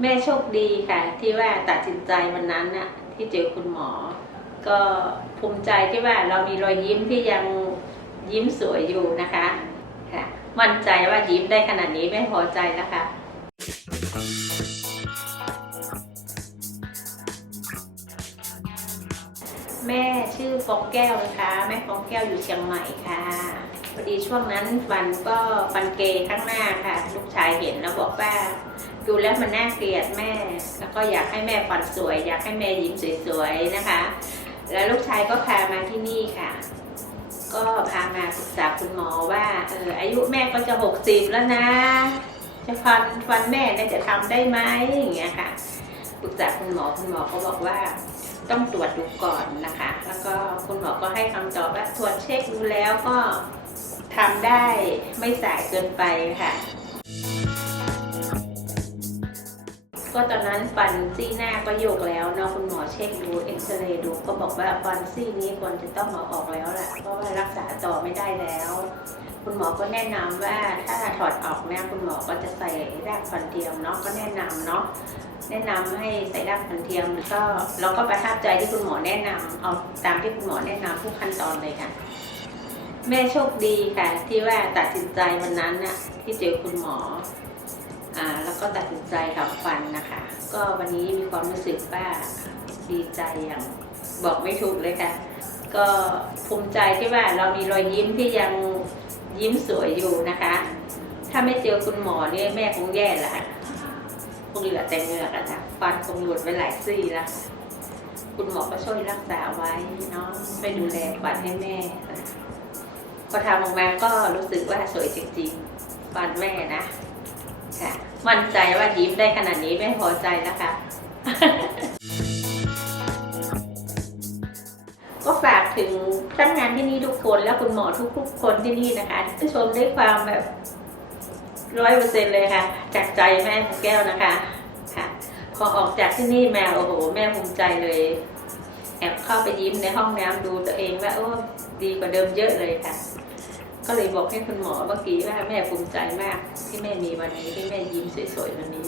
แม่โชคดีค่ะ ที่ว่าตัดสินใจวันนั้นน่ะ ที่เจอคุณหมอ ก็ภูมิใจที่ว่าเรามีรอยยิ้มที่ยังยิ้มสวยอยู่นะคะค่ะมั่นใจว่ายิ้มได้ขนาดนี้ไม่พอใจแล้วค่ะแม่ชื่อฟองแก้วนะคะ แม่ฟองแก้วอยู่เชียงใหม่ค่ะ พอดีช่วงนั้นฟันก็ฟันเกยข้างหน้าค่ะ ลูกชายเห็นแล้วบอกว่าดูแล้วมันน่าเกลียดแม่ แล้วก็อยากให้แม่ฟันสวย อยากให้แม่ยิ้มสวยๆนะคะ แล้วลูกชายก็พามาที่นี่ค่ะ ก็พามาปรึกษาคุณหมอว่าเอออายุแม่ก็จะหกสิบแล้วนะ จะฟันฟันแม่จะทำได้ไหมอย่างเงี้ยค่ะปรึกษาคุณหมอคุณหมอก็บอกว่าต้องตรวจดูก่อนนะคะ แล้วก็คุณหมอก็ให้คำตอบว่าตรวจเช็คดูแล้วก็ ทำได้ไม่สายเกินไปค่ะ ก็ตอนนั้นฟันซี่หน้าก็โยกแล้วเนาะคุณหมอเช็คดูเอ็กซเรย์ดูก็บอกว่าฟันซี่นี้ควรจะต้องเอาออกแล้วแหละเพราะว่ารักษาต่อไม่ได้แล้ว คุณหมอก็แนะนำว่าถ้าถอดออกเนี่ยคุณหมอก็จะใส่รากฟันเทียมเนาะก็แนะนำเนาะแนะนำให้ใส่รากฟันเทียมแล้วก็เราก็ประทับใจที่คุณหมอแนะนำเอาตามที่คุณหมอแนะนำทุกขั้นตอนเลยค่ะ แม่โชคดีค่ะ ที่ว่าตัดสินใจวันนั้นน่ะที่เจอคุณหมออ่าแล้วก็ตัดสินใจทำฟันนะคะ ก็วันนี้มีความรู้สึกว่าดีใจอย่างบอกไม่ถูกเลยค่ะ ก็ภูมิใจที่ว่าเรามีรอยยิ้มที่ยังยิ้มสวยอยู่นะคะ ถ้าไม่เจอคุณหมอเนี่ยแม่คงแย่ละคงเหลือแต่เงือกอะค่ะฟันคงหลุดไปหลายซี่ละคุณหมอก็ช่วยรักษาไว้เนาะไปดูแลฟันให้แม่ พอทำออกมาก็รู้สึกว่าสวยจริงๆฟันแม่นะค่ะ มั่นใจว่ายิ้มได้ขนาดนี้ไม่พอใจแล้วค่ะ ก็ฝากถึงพนักงานที่นี่ทุกคนและคุณหมอทุกๆคนที่นี่นะคะที่ชมด้วยความแบบร้อยเปอร์เซ็นเลยค่ะ จากใจแม่ของแก้วนะคะค่ะ พอออกจากที่นี่มาโอ้โห แม่ภูมิใจเลย แอบเข้าไปยิ้มในห้องน้ำดูตัวเองว่าโอ้ดีกว่าเดิมเยอะเลยค่ะ ก็เลยบอกให้คุณหมอเมื่อกี้ว่าแม่ภูมิใจมาก ที่แม่มีวันนี้ที่แม่ยิ้มสวยๆวันนี้